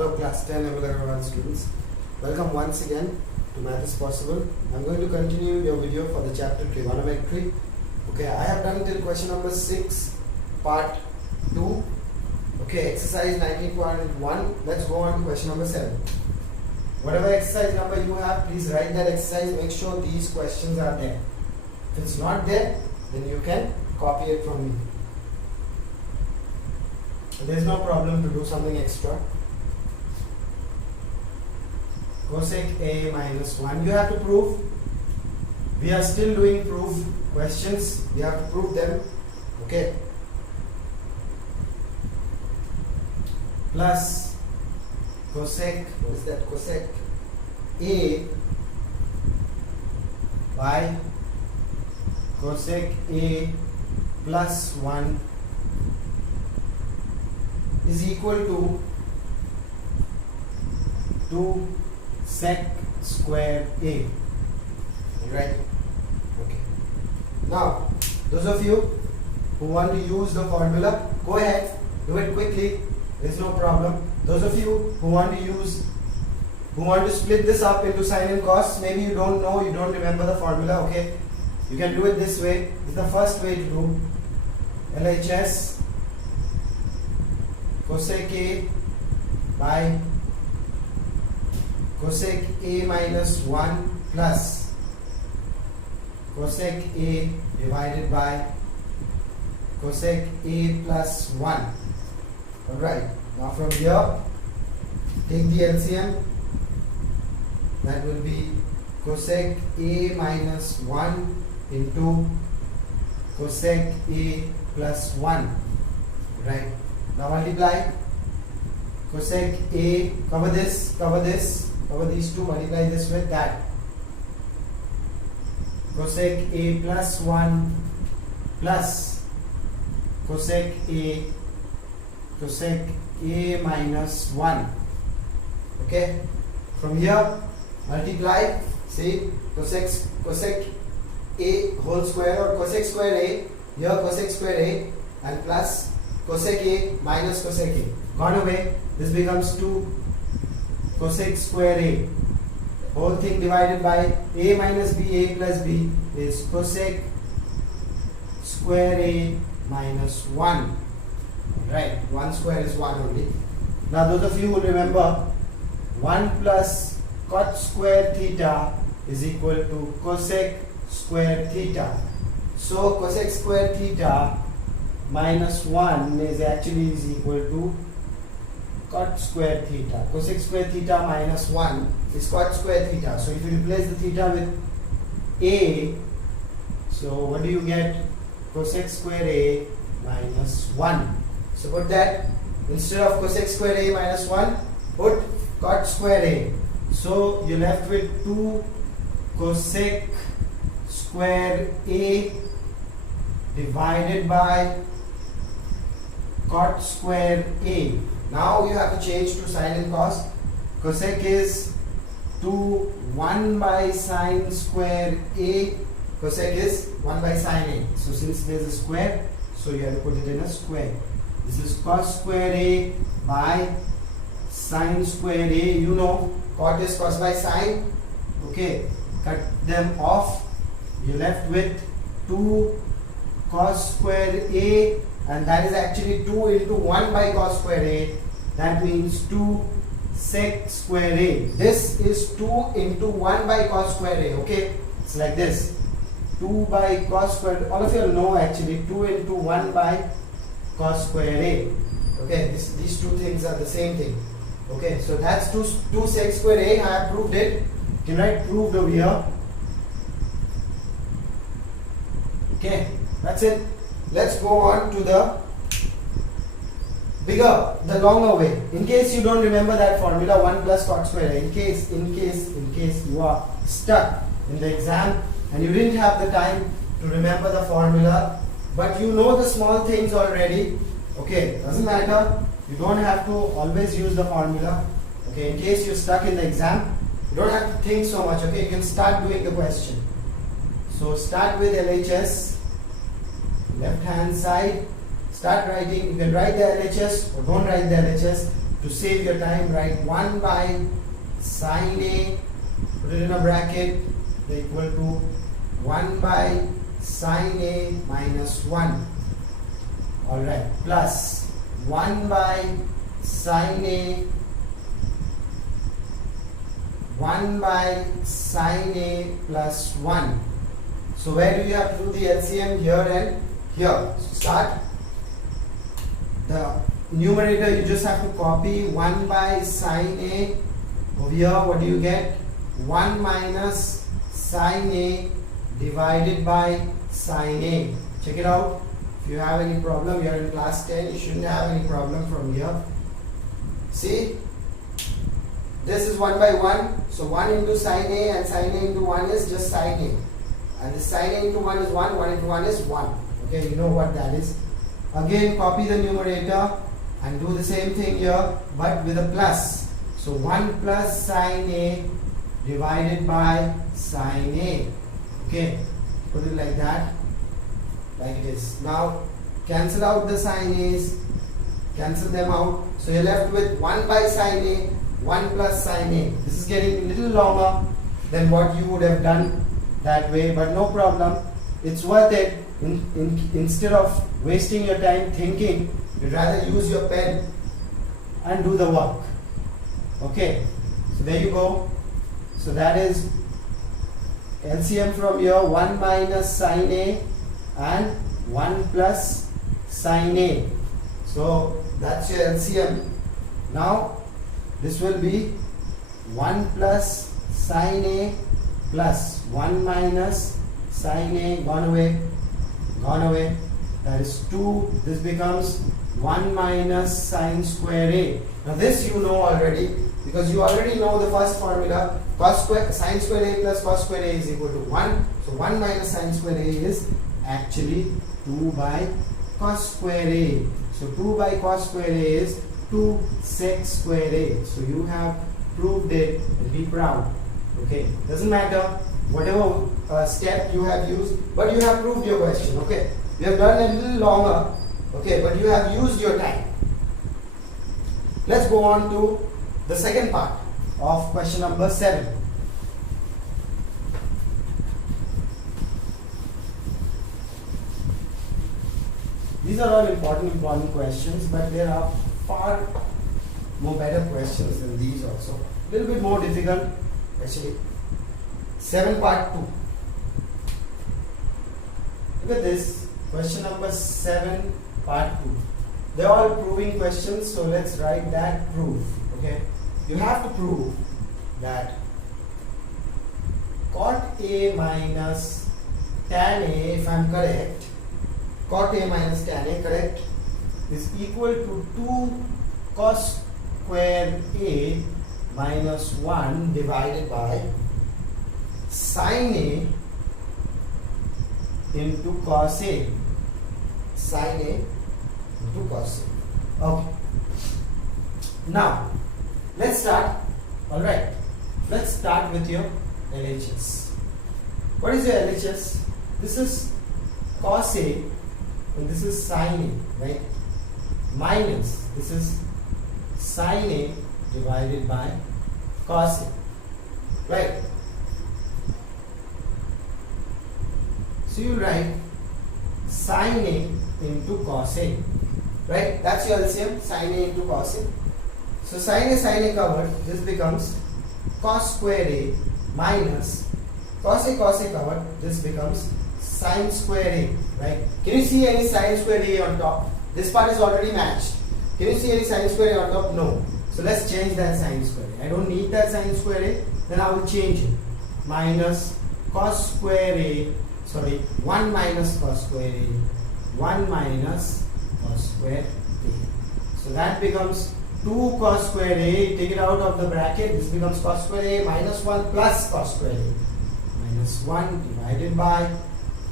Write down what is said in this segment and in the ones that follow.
Hello class 10 Aggarwal students. Welcome once again to Math is Possible. I'm going to continue your video for the chapter Trigonometry. Okay, I have done till question number 6 part 2. Okay, exercise 19.1. Let's go on to question number 7. Whatever exercise number you have, please write that exercise. Make sure these questions are there. If it's not there, then you can copy it from me. There's no problem to do something extra. Cosec A minus 1. You have to prove. We are still doing proof questions. We have to prove them. Okay. Plus cosec, what is that? Cosec A by cosec A plus 1 is equal to 2 sec square A. Right? Okay. Now, those of you who want to use the formula, go ahead, do it quickly. There's no problem. Those of you who want to split this up into sine and cos, maybe you don't know, you don't remember the formula. Okay, you can do it this way. It's the first way to do. LHS cosec A by cosec A minus 1 plus cosec A divided by cosec A plus 1. Alright, now from here, take the LCM. That will be cosec A minus 1 into cosec A plus 1. Right. Now multiply cosec A, cover this, cover these two, multiply this with that. Cosec A plus 1 plus cosec A minus 1. Okay. From here, multiply, see, cosec A whole square or cosec square A, here cosec square A and plus cosec A minus cosec A. Gone away. This becomes 2 cosec square A. Whole thing divided by A minus B, A plus B is cosec square A minus 1. Right, 1 square is 1 only. Now those of you who remember, 1 plus cot square theta is equal to cosec square theta. So cosec square theta minus 1 is actually equal to cot square theta. Cosec square theta minus 1 is cot square theta. So if you replace the theta with A, so what do you get? Cosec square A minus 1. So put that, instead of cosec square A minus 1, put cot square A. So you're left with 2 cosec square A divided by cot square A. Now you have to change to sine and cos. Cosec is 1 by sine square A. Cosec is 1 by sine A. So since there is a square, so you have to put it in a square. This is cos square A by sine square A. You know, cot is cos by sine. Okay, cut them off. You're left with 2 cos square A, and that is actually 2 into 1 by cos square A. That means 2 sec square A. This is 2 into 1 by cos square A. Okay, it's like this. 2 by cos square. All of you know actually 2 into 1 by cos square A. Okay, these two things are the same thing. Okay, so that's 2 sec square A. I have proved it. You can write proved over here. Okay, that's it. Let's go on to the longer way. In case you don't remember that formula, 1 plus cot square A. In case you are stuck in the exam and you didn't have the time to remember the formula, but you know the small things already. Okay, doesn't matter. You don't have to always use the formula. Okay, in case you're stuck in the exam, you don't have to think so much. Okay, you can start doing the question. So start with LHS, left hand side. Start writing. You can write the LHS or don't write the LHS. to save your time, write 1 by sine A, put it in a bracket, equal to 1 by sine A minus 1. Alright, plus 1 by sine A, 1 by sine A plus 1. So where do you have to do the LCM? Here and here. So start. The numerator you just have to copy 1 by sine A. Over here what do you get? 1 minus sine A divided by sine A. Check it out. If you have any problem, you are in class 10, you shouldn't have any problem from here. See? This is 1 by 1. So 1 into sine A and sine A into 1 is just sine A. And the sine A into 1 is 1, 1 into 1 is 1. Okay, you know what that is. Again, copy the numerator and do the same thing here, but with a plus. So 1 plus sine A divided by sine A. Okay, put it like that, like it is. Now, cancel out the sine A's, cancel them out. So you're left with 1 by sine A, 1 plus sine A. This is getting a little longer than what you would have done that way, but no problem. It's worth it. Instead of wasting your time thinking, you'd rather use your pen and do the work. Okay, so there you go. So that is LCM from here, 1 minus sine A and 1 plus sine A. So that's your LCM. Now this will be 1 plus sine A plus 1 minus sine A, gone away. That is 2. This becomes 1 minus sine square A. Now this you know already, because you already know the first formula. Sine square A plus cos square A is equal to 1. So 1 minus sine square A is actually 2 by cos square A. So 2 by cos square A is 2 sec square A. So you have proved it, and be proud. Okay, doesn't matter whatever step you have used, but you have proved your question. Okay, you have done a little longer, okay, but you have used your time. Let's go on to the second part of question number 7. These are all important questions, but there are far more better questions than these also. A little bit more difficult actually. 7 part 2. Look at this, question number 7 part 2. They are all proving questions, so let's write that proof. Okay, you have to prove that cot A minus tan A, if I am correct, cot A minus tan A, correct, is equal to 2 cos square A minus 1 divided by sin A into cos A. Sin A into cos A. Okay. Now, let's start. Alright. Let's start with your LHS. What is your LHS? This is cos A and this is sin A, right? Minus, this is sin A divided by cos A, right? So you write sin A into cos A, right? That's your LCM, sin A into cos A. So sin A covered, this becomes cos square A minus cos A covered, this becomes sin square A, right? Can you see any sin square A on top? This part is already matched. Can you see any sin square A on top? No. So let's change that sin square A. I don't need that sin square A, then I will change it. Minus cos square A, 1 minus cos square A, 1 minus cos square A. So that becomes 2 cos square A, take it out of the bracket, this becomes cos square A minus 1 plus cos square A. Minus 1 divided by,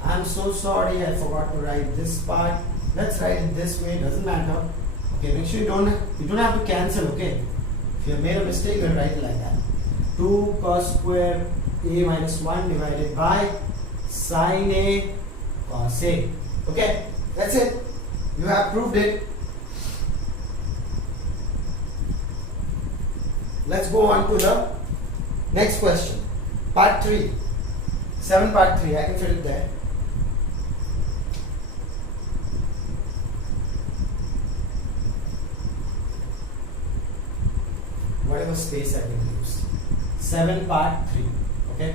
I'm so sorry I forgot to write this part. Let's write it this way, doesn't matter. Okay, make sure you don't have to cancel, okay? If you have made a mistake, then write it like that. 2 cos square A minus 1 divided by sin A cos A. Okay, that's it. You have proved it. let's go on to the next question. Part 3. 7 part 3. I can fit it there. Whatever space I can use. 7 part 3. Okay.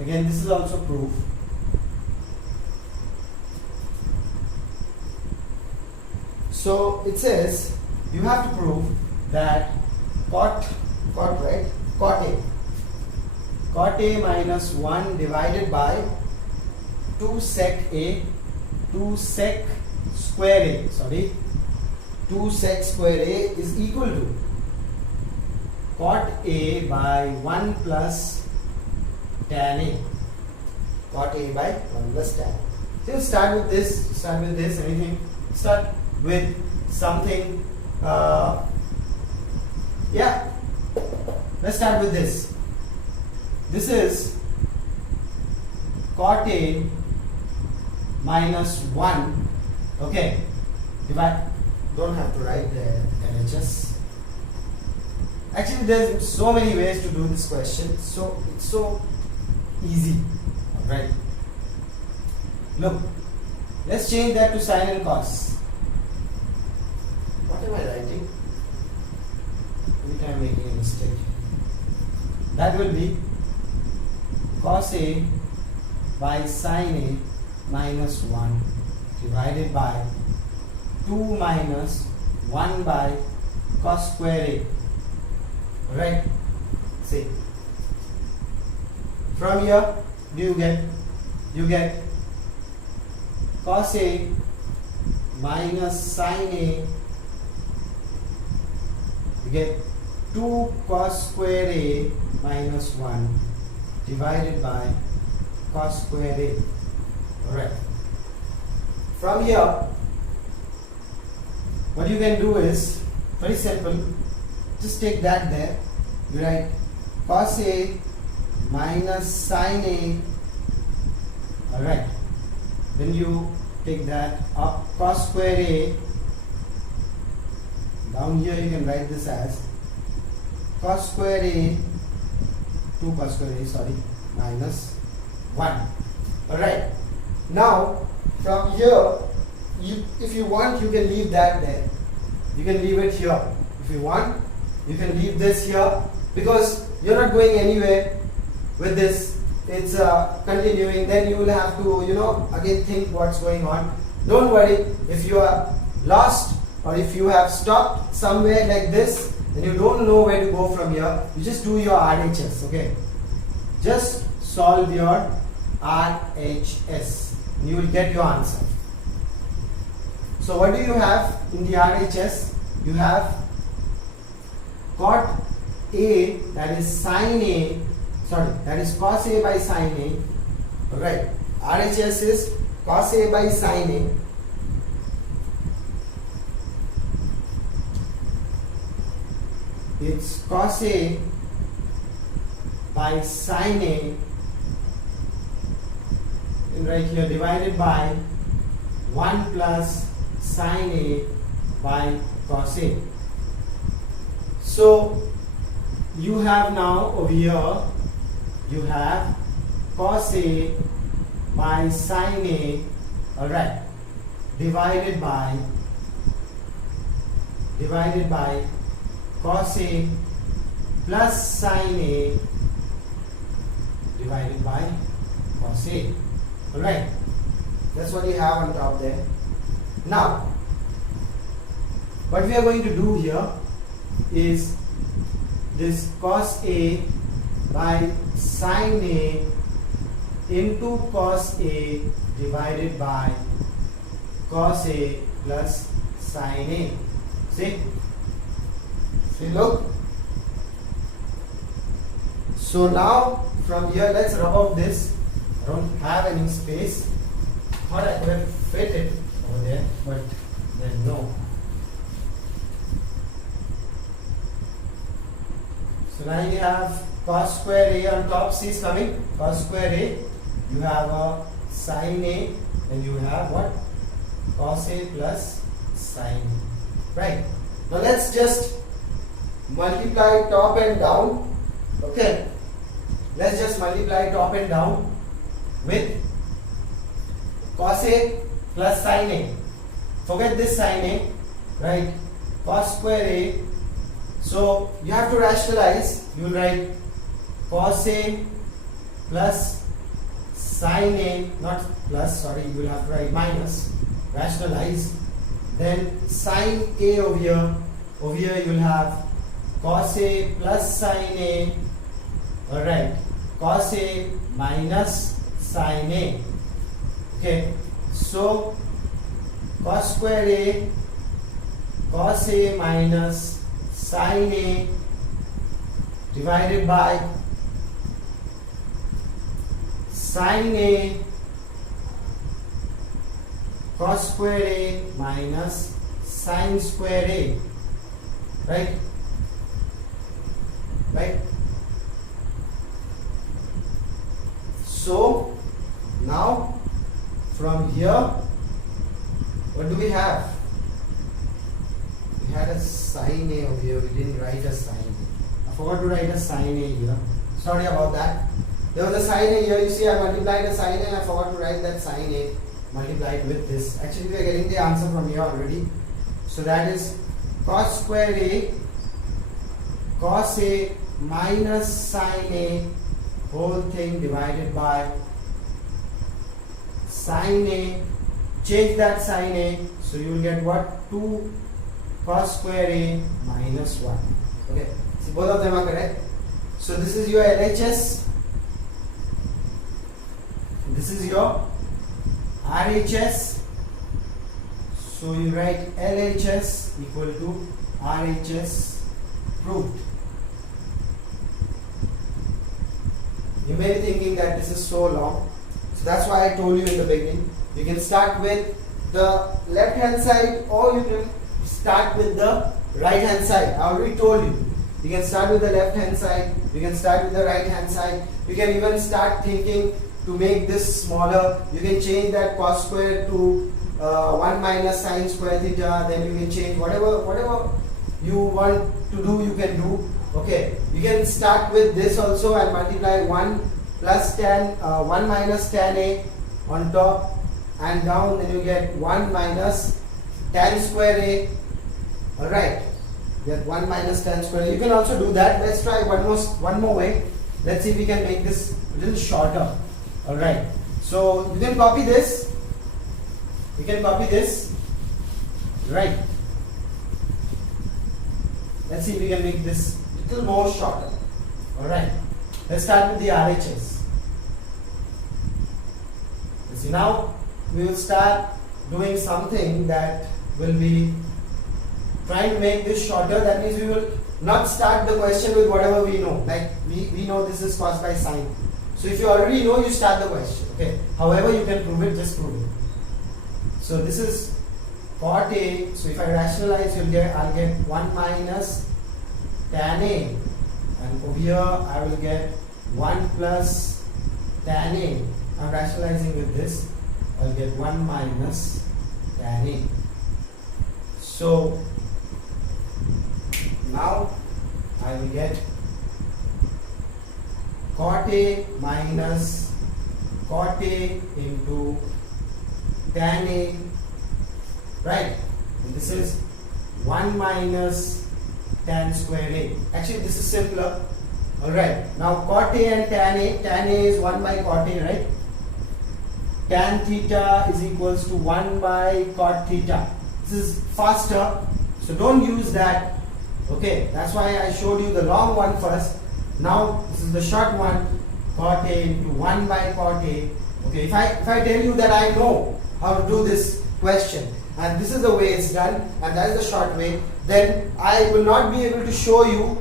Again, this is also proof. So it says you have to prove that cot A minus 1 divided by 2 sec square A, 2 sec square A is equal to cot A by 1 plus tan A. Cot A by 1 plus tan A. So start with this, anything. Start with something, let's start with this. This is cot A minus 1, okay, don't have to write the LHS. Actually, there's so many ways to do this question, so it's so easy. Alright, look, let's change that to sin and cos. What am I writing? Every time making a mistake. That will be cos A by sin A minus 1 divided by 2 minus 1 by cos square A. Right? See. From here, you get cos A minus sin A. You get 2 cos square A minus 1 divided by cos square A. Alright. From here, what you can do is very simple. Just take that there. You write cos A minus sin A. Alright. Then you take that up, cos square A. Down here you can write this as cos square A, 2 cos square A, minus 1. Alright. Now, from here, if you want, you can leave that there. You can leave it here. If you want, you can leave this here, because you're not going anywhere with this. It's continuing. Then you will have to, again think what's going on. Don't worry if you are lost, or if you have stopped somewhere like this and you don't know where to go from here, you just do your RHS, okay? Just solve your RHS and you will get your answer. So what do you have in the RHS? You have cot A, that is sin A, that is cos A by sin A. Alright, RHS is cos A by sin A. It's cos A by sin A, and right here divided by 1 plus sin A by cos A. So you have now over here, you have cos A by sin A, alright, divided by cos A plus sin A divided by cos A. Alright, that's what you have on top there. Now, what we are going to do here is this cos A by sin A into cos A divided by cos A plus sin A. See, look. So now from here, let's rub out this. I don't have any space. Thought I could have fit it over there, but then no. So now you have cos square A on top. See, is coming. Cos square A. You have a sin A, and you have what? Cos A plus sin A. Right. Now let's just multiply top and down. Okay, let's just multiply top and down with cos A plus sin A. Forget this sin A, right? Cos square A. So you have to rationalize. You will write cos A plus sin A, not plus, sorry, you will have to write minus. Rationalize. Then sin A over here. Over here you will have cos A plus sin A. Alright. Cos A minus sin A. Okay. So cos square A, cos A minus sin A divided by sin A cos square A minus sin square A. Right? Right? So now from here, what do we have? We had a sin A over here. We didn't write a sin A. I forgot to write a sin A here. Sorry about that. There was a sin A here. You see, I multiplied a sin A and I forgot to write that sin A multiplied with this. Actually, we are getting the answer from here already. So that is cos square A, cos A minus sin A whole thing divided by sin A. Change that sin A. So you will get what? 2 cos square A minus 1. Okay. See, both of them are correct. So this is your LHS. This is your RHS. So you write LHS equal to RHS proved. You may be thinking that this is so long. So that's why I told you in the beginning. You can start with the left hand side or you can start with the right hand side. I already told you. You can start with the left hand side. You can start with the right hand side. You can even start thinking to make this smaller. You can change that cos square to 1 minus sin square theta. Then you can change whatever you want to do, you can do. Okay. You can start with this also and multiply 1 plus tan 1 minus tan A on top and down. Then you get 1 minus tan square A. Alright. Get 1 minus tan square A. You can also do that. Let's try one more way. Let's see if we can make this a little shorter. Alright. So you can copy this. You can copy this. Right. Let's see if we can make this a little more shorter. Alright. Let's start with the RHS. Let's see, now we will start doing something that will be trying to make this shorter. That means we will not start the question with whatever we know. Like we know this is caused by sine. So if you already know, you start the question. Okay. However you can prove it, just prove it. So this is cot A. So if I rationalize, I'll get 1 minus tan A. And over here I will get 1 plus tan A. I'm rationalizing with this. I'll get 1 minus tan A. So now I will get cot A minus cot A into tan A, right? And this is 1 minus tan square A. Actually, this is simpler. Alright, now cot A and tan A is 1 by cot A, right? Tan theta is equals to 1 by cot theta. This is faster, so don't use that. Okay, that's why I showed you the long one first. Now this is the short one, cot A into 1 by cot A. Okay, if I tell you that I know how to do this question and this is the way it's done and that is the short way, then I will not be able to show you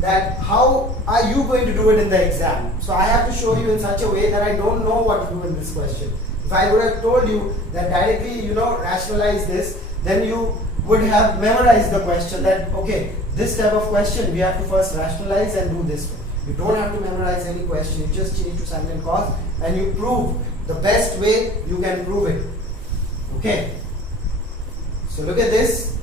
that how are you going to do it in the exam. So I have to show you in such a way that I don't know what to do in this question. If I would have told you that directly, rationalize this, then you would have memorized the question that, okay, this type of question we have to first rationalize and do this way. You don't have to memorize any question, you just change to sine and cos and you prove the best way you can prove it. Okay. So look at this.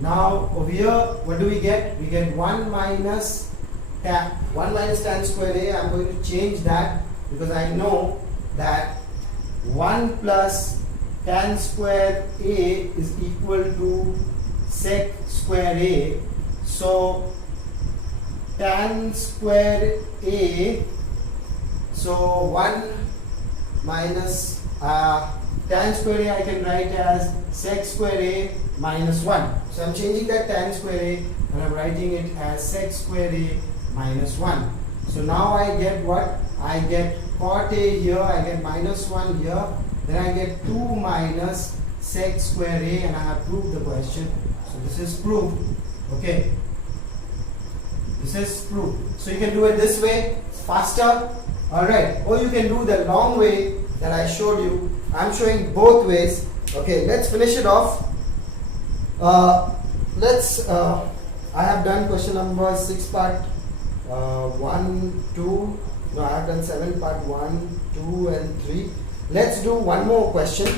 Now over here, what do we get? We get 1 minus tan square A. I'm going to change that because I know that 1 plus tan square A is equal to sec square A. So tan square A, so 1 minus tan square A I can write as sec square A minus 1. So I'm changing that tan square A and I'm writing it as sec square A minus 1. So now I get what? I get cot A here, I get minus 1 here, then I get 2 minus sec square A, and I have proved the question. So this is proved. Okay. This is proved. So you can do it this way, faster. Alright. Or you can do the long way that I showed you. I'm showing both ways. Okay, let's finish it off. I have done question number 6 part 1, 2. No, I have done 7 part 1, 2 and 3. Let's do one more question.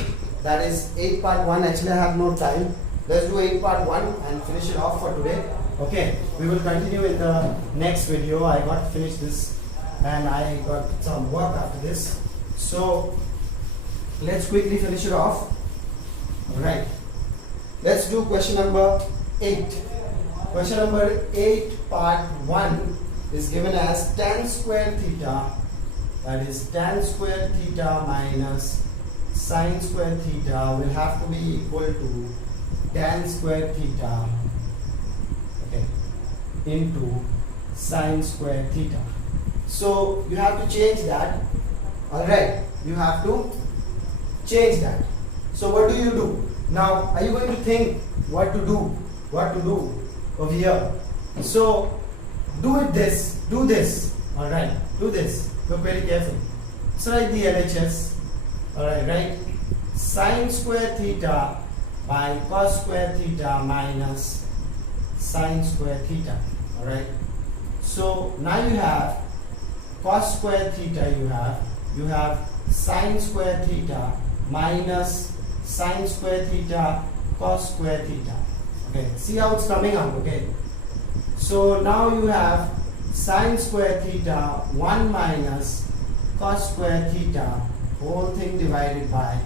That is 8 part 1. Actually, I have no time. Let's do 8 part 1 and finish it off for today. Okay, we will continue in the next video. I got to finish this and I got some work after this. So let's quickly finish it off. Alright. Let's do question number 8. Question number 8 part 1 is given as tan square theta, that is tan square theta minus sine square theta will have to be equal to tan square theta, okay, into sine square theta. So you have to change that. Alright, you have to change that. So what do you do? Now are you going to think what to do over here? So do this, alright, do this, look very carefully. So write the LHS, alright, right? Sine square theta by cos square theta minus sine square theta, alright? So now you have cos square theta, you have sine square theta minus sine square theta cos square theta. Okay, see how it's coming out, okay? So now you have sine square theta 1 minus cos square theta, whole thing divided by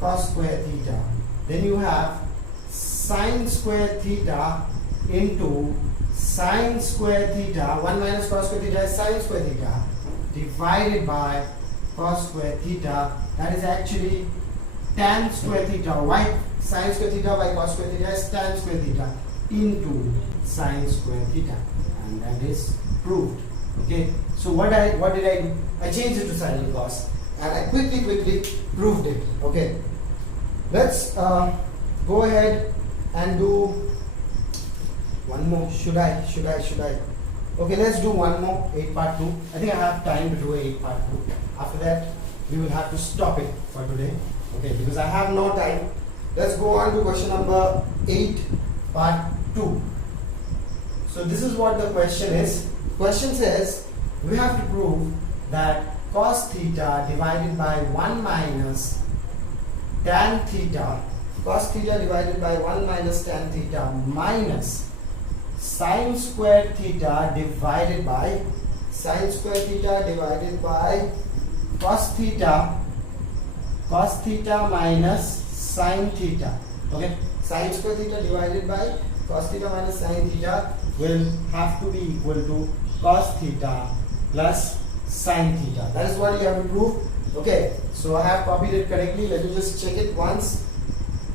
cos square theta. Then you have sine square theta into sine square theta, 1 minus cos square theta is sine square theta, divided by cos square theta. That is actually tan square theta. Why? Sine square theta by cos square theta is tan square theta into sine square theta, and that is proved. Okay, so what did I do? I changed it to sine and cos, and I quickly proved it. Okay, let's go ahead and do one more. Should I? Okay, let's do one more, 8 part 2. I think I have time to do 8 part 2. After that, we will have to stop it for today. Okay, because I have no time. Let's go on to question number 8 part 2. So this is what the question is. Question says we have to prove that cos theta divided by 1 minus tan theta, cos theta divided by 1 minus tan theta minus sine square theta divided by cos theta minus sine theta. Okay, sine square theta divided by cos theta minus sine theta will have to be equal to cos theta plus sine theta. That is what you have to prove. Okay, so I have copied it correctly. Let me just check it once.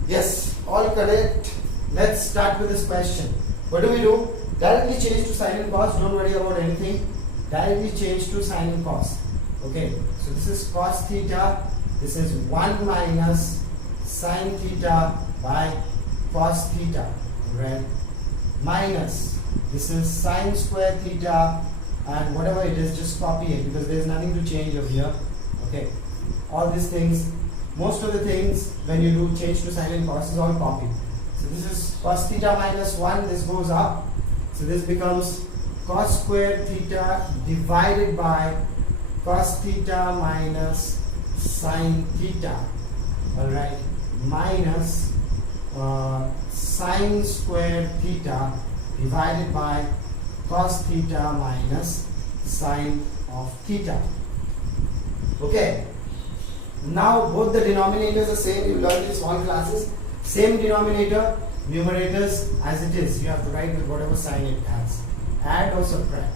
Yes, all correct. Let's start with this question. What do? Directly change to sine and cos. Don't worry about anything. Directly change to sine and cos. Okay, so this is cos theta. This is 1 minus sine theta by cos theta. Right? Minus. This is sine square theta, and whatever it is, just copy it because there is nothing to change over here. Okay, all these things, most of the things when you do change to sine and cos is all copied. So this is cos theta minus 1, this goes up. So this becomes cos square theta divided by cos theta minus sine theta. Alright, minus sine square theta divided by cos theta minus sine of theta. Okay. Now both the denominators are same. You learned in small classes. Same denominator, numerators as it is. You have to write with whatever sign it has. Add or subtract.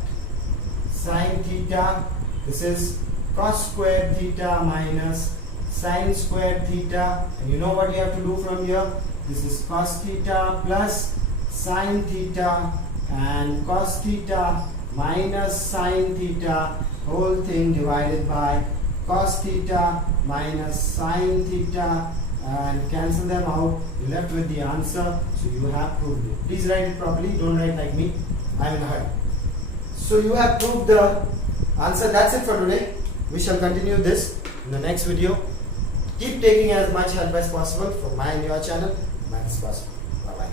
Sine theta. This is cos square theta minus sine square theta. And you know what you have to do from here? This is cos theta plus sine theta and cos theta minus sine theta, whole thing divided by cos theta minus sine theta, and cancel them out. You left with the answer. So you have proved it. Please write it properly. Don't write like me. I'm in a hurry. So you have proved the answer. That's it for today. We shall continue this in the next video. Keep taking as much help as possible from my and your channel. Maths possible. Bye bye.